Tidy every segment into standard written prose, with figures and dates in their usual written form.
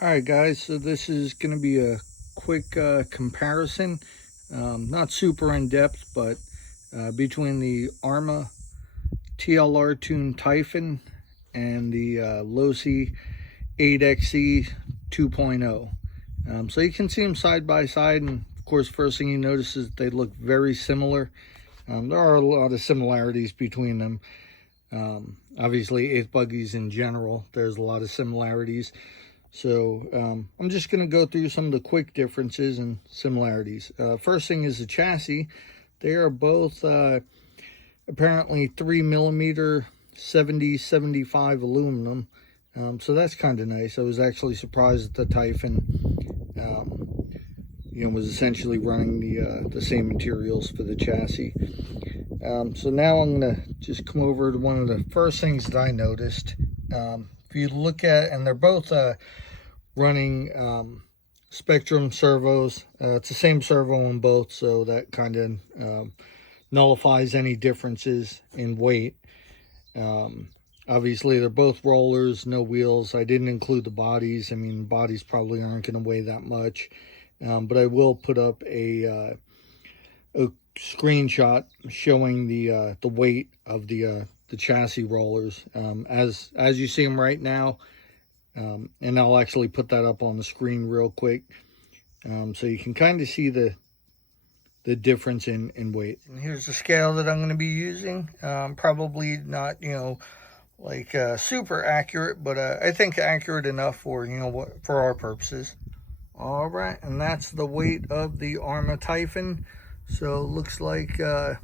Alright guys, so this is going to be a quick comparison, not super in-depth, but between the Arrma TLR tuned TYPHON and the Losi 8XE 2.0. So you can see them side by side, and of course first thing you notice is they look very similar. There are a lot of similarities between them. Obviously 8th buggies in general, there's a lot of similarities. So I'm just going to go through some of the quick differences and similarities. First thing is the chassis. They are both apparently 3mm 70-75 aluminum. So that's kind of nice. I was actually surprised that the TYPHON was essentially running the same materials for the chassis. So now I'm going to just come over to one of the first things that I noticed. If you look at, and they're both running Spectrum servos. It's the same servo on both, so that kind of nullifies any differences in weight. Obviously, they're both rollers, no wheels. I didn't include the bodies. I mean, bodies probably aren't going to weigh that much. But I will put up a screenshot showing the weight of the chassis rollers as you see them right now, and I'll actually put that up on the screen real quick, so you can kind of see the difference in weight. And here's the scale that I'm going to be using. Probably not like super accurate, but I think accurate enough for for our purposes. All right, and that's the weight of the Arrma TYPHON. So it looks like 5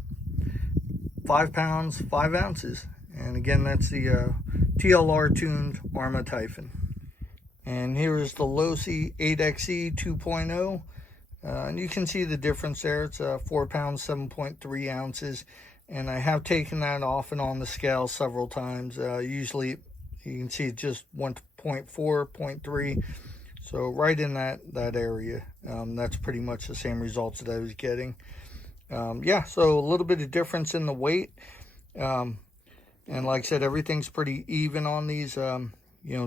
pounds 5 ounces, and again that's the TLR tuned Arrma TYPHON. And here is the Losi 8XE 2.0, and you can see the difference there. It's 4 pounds 7.3 ounces, and I have taken that off and on the scale several times. Usually you can see just 1.4, 0.3, so right in that area. That's pretty much the same results that I was getting. Yeah, so a little bit of difference in the weight. And like I said, everything's pretty even on these.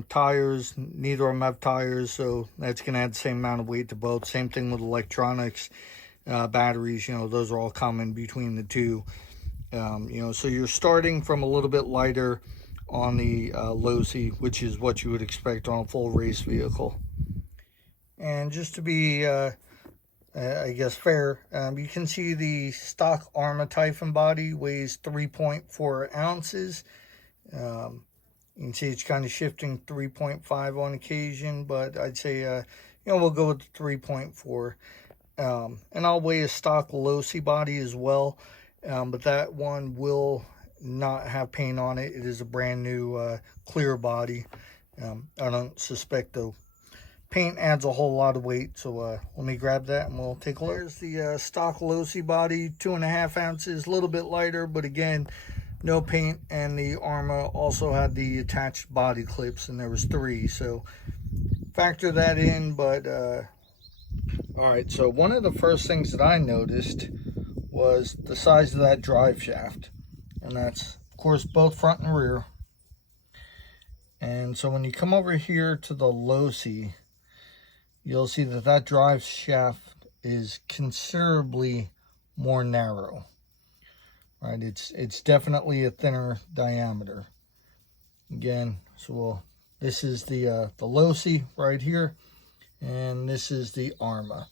Tires, neither of them have tires, so that's going to add the same amount of weight to both. Same thing with electronics, batteries, those are all common between the two. So you're starting from a little bit lighter on the Losi, which is what you would expect on a full race vehicle. And just to be, I guess, fair, you can see the stock Arrma TYPHON body weighs 3.4 ounces. You can see it's kind of shifting 3.5 on occasion, but I'd say, we'll go with 3.4. And I'll weigh a stock Losi body as well, but that one will not have paint on it. It is a brand new clear body. I don't suspect the paint adds a whole lot of weight, so let me grab that and we'll take a look. There's the stock Losi body, 2.5 ounces, a little bit lighter, but again, no paint. And the Arrma also had the attached body clips, and there was 3, so factor that in. But all right, so one of the first things that I noticed was the size of that drive shaft, and that's of course both front and rear. And so when you come over here to the Losi, you'll see that drive shaft is considerably more narrow. Right, it's definitely a thinner diameter. Again, so this is the Losi right here, and this is the Arrma,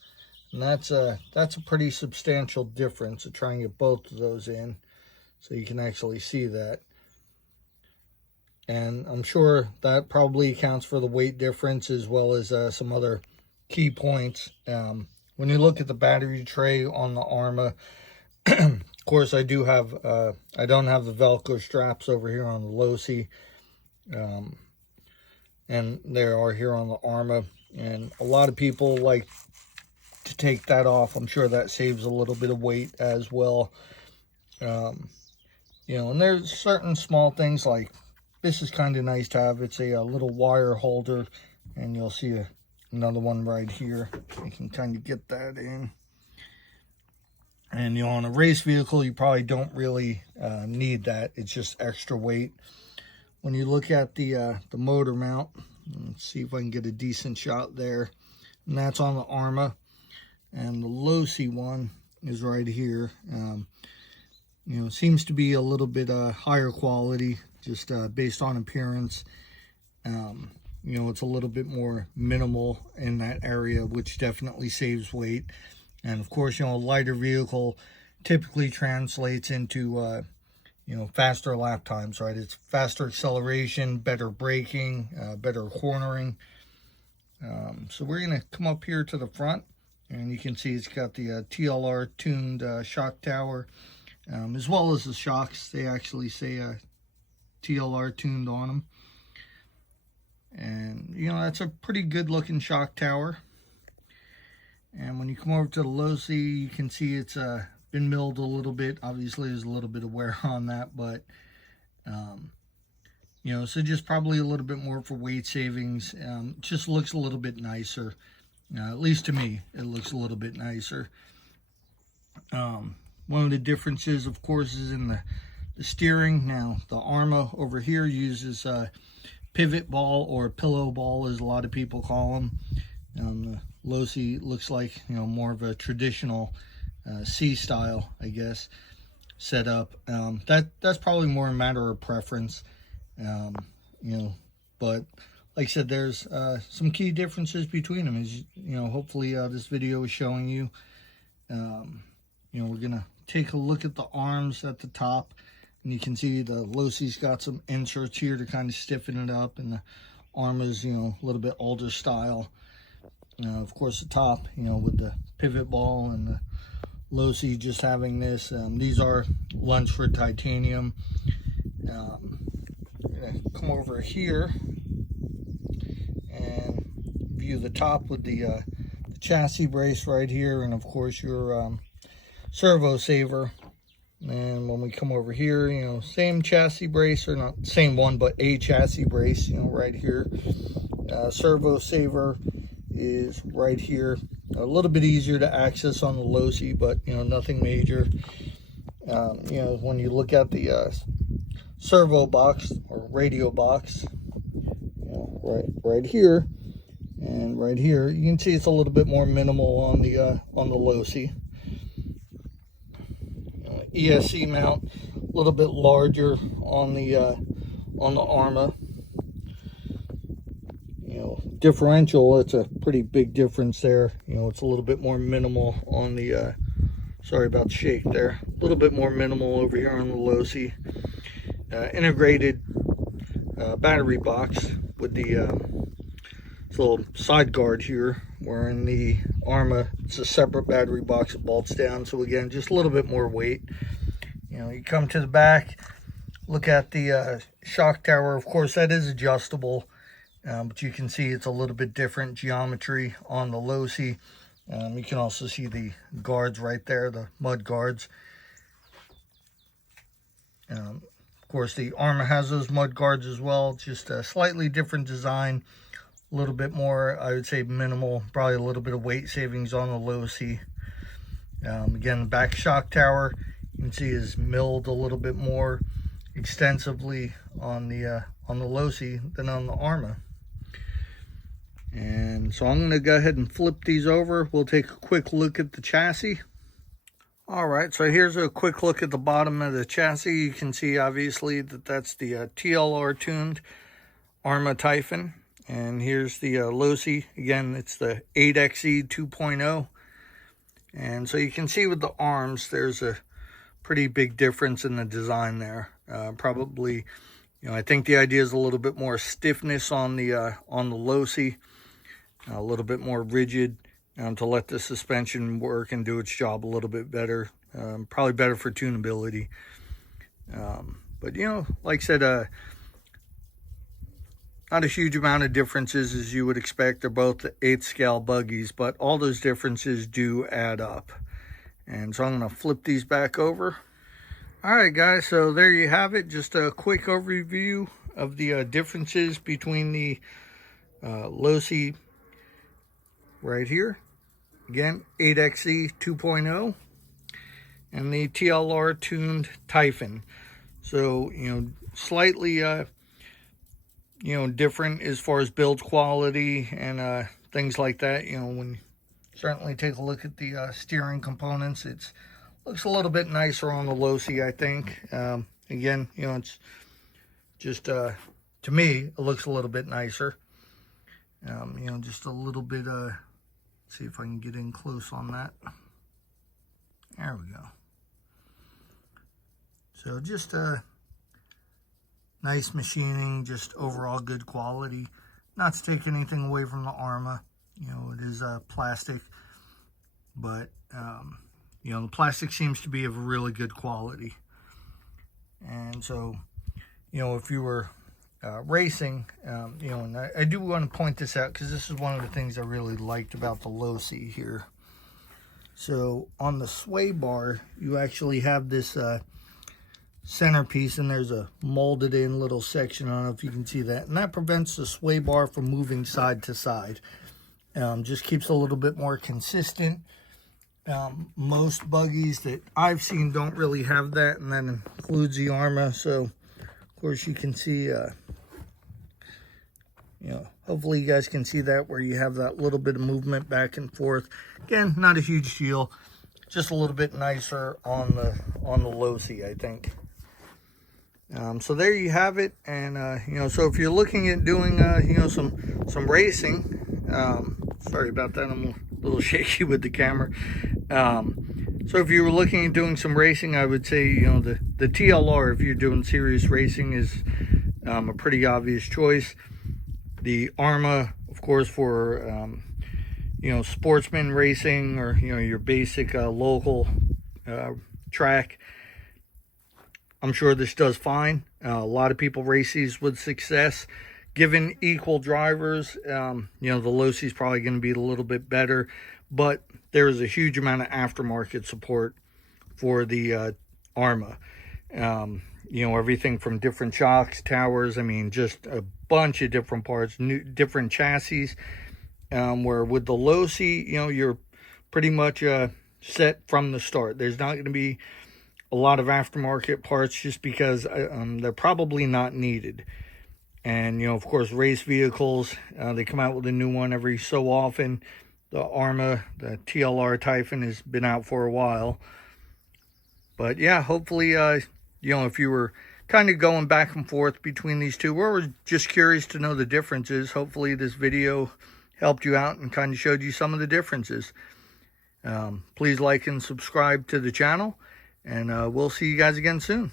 and that's a pretty substantial difference. To try and get both of those in, so you can actually see that. And I'm sure that probably accounts for the weight difference, as well as some other key points. When you look at the battery tray on the Arrma, of course I do have I don't have the Velcro straps over here on the Losi, and there are here on the Arrma, and a lot of people like to take that off. I'm sure that saves a little bit of weight as well. And there's certain small things like this is kind of nice to have. It's a little wire holder, and you'll see another one right here. You can kind of get that in. And on a race vehicle, you probably don't really need that. It's just extra weight. When you look at the motor mount, Let's see if I can get a decent shot there. And that's on the Arrma. And the Losi one is right here. You know, seems to be a little bit higher quality, just based on appearance. You know, it's a little bit more minimal in that area, which definitely saves weight. And of course, you know, a lighter vehicle typically translates into, you know, faster lap times, right? It's faster acceleration, better braking, better cornering. So we're going to come up here to the front, and you can see it's got the TLR tuned shock tower, as well as the shocks. They actually say TLR tuned on them. And, you know, that's a pretty good looking shock tower. And when you come over to the Losi, you can see it's been milled a little bit. Obviously, there's a little bit of wear on that, but, you know, so just probably a little bit more for weight savings. Just looks a little bit nicer. At least to me, it looks a little bit nicer. One of the differences, of course, is in the steering. Now, the Arrma over here uses pivot ball, or pillow ball as a lot of people call them. The Losi looks like, you know, more of a traditional C style, I guess, setup. That's probably more a matter of preference, you know, but like I said, there's some key differences between them, as you know, hopefully this video is showing you. You know, we're gonna take a look at the arms at the top. And you can see the Losi's got some inserts here to kind of stiffen it up, and the Arrma's, you know, a little bit older style. Of course, the top, you know, with the pivot ball, and the Losi just having this. These are Lunsford titanium. I'm gonna come over here and view the top with the chassis brace right here, and of course your servo saver. And when we come over here, you know, same chassis brace, or not same one, but a chassis brace, you know, right here. Servo saver is right here. A little bit easier to access on the Losi, but, you know, nothing major. You know, when you look at the servo box or radio box, you know, right here and right here, you can see it's a little bit more minimal on the Losi. ESC mount, a little bit larger on the Arrma. You know, differential, it's a pretty big difference there. You know, it's a little bit more minimal on the sorry about the shake there, a little bit more minimal over here on the Losi. Integrated battery box with the little side guard here, where in the Arrma it's a separate battery box that bolts down. So again, just a little bit more weight. You know, you come to the back, look at the shock tower. Of course, that is adjustable, but you can see it's a little bit different geometry on the Losi. You can also see the guards right there, the mud guards. Of course, the Arrma has those mud guards as well, just a slightly different design. A little bit more, I would say, minimal, probably a little bit of weight savings on the Losi. Again, the back shock tower, you can see, is milled a little bit more extensively on the Losi than on the Arrma. And so I'm going to go ahead and flip these over. We'll take a quick look at the chassis. All right, so here's a quick look at the bottom of the chassis. You can see, obviously, that that's the TLR tuned Arrma TYPHON. And here's the Losi. Again, it's the 8XE 2.0. And so you can see with the arms, there's a pretty big difference in the design there. Probably, you know, I think the idea is a little bit more stiffness on the Losi, a little bit more rigid, to let the suspension work and do its job a little bit better. Probably better for tunability. But, you know, like I said, not a huge amount of differences as you would expect. They're both 8th scale buggies, but all those differences do add up. And so I'm going to flip these back over. All right, guys, so there you have it. Just a quick overview of the differences between the Losi right here. Again, 8XE 2.0 and the TLR tuned TYPHON. So, you know, slightly different as far as build quality and things like that. When you certainly take a look at the steering components, it looks a little bit nicer on the Losi, I think. Again, it's just, to me, it looks a little bit nicer. Just a little bit, see if I can get in close on that. There we go. So just nice machining, just overall good quality. Not to take anything away from the Arrma. It is plastic, but the plastic seems to be of really good quality. And so, if you were racing, and I do want to point this out because this is one of the things I really liked about the Losi here. So on the sway bar, you actually have this centerpiece, and there's a molded in little section. I don't know if you can see that, and that prevents the sway bar from moving side to side. Just keeps a little bit more consistent. Most buggies that I've seen don't really have that, and that includes the Arrma. So of course you can see, hopefully you guys can see that, where you have that little bit of movement back and forth. Again, not a huge deal, just a little bit nicer on the Losi, I think. So there you have it. And so if you're looking at doing some racing, sorry about that, I'm a little shaky with the camera. So if you were looking at doing some racing, I would say the TLR, if you're doing serious racing, is a pretty obvious choice. The Arrma, of course, for sportsman racing, or your basic local track. I'm sure this does fine. A lot of people race these with success. Given equal drivers, the Losi is probably going to be a little bit better, but there is a huge amount of aftermarket support for the Arrma. Everything from different shocks, towers, just a bunch of different parts, different chassis, where with the Losi, you're pretty much set from the start. There's not going to be a lot of aftermarket parts, just because they're probably not needed. And of course, race vehicles, they come out with a new one every so often. The Arrma, the TLR TYPHON, has been out for a while. But yeah, hopefully if you were kind of going back and forth between these two, or just curious to know the differences, hopefully this video helped you out and kind of showed you some of the differences. Please like and subscribe to the channel, and we'll see you guys again soon.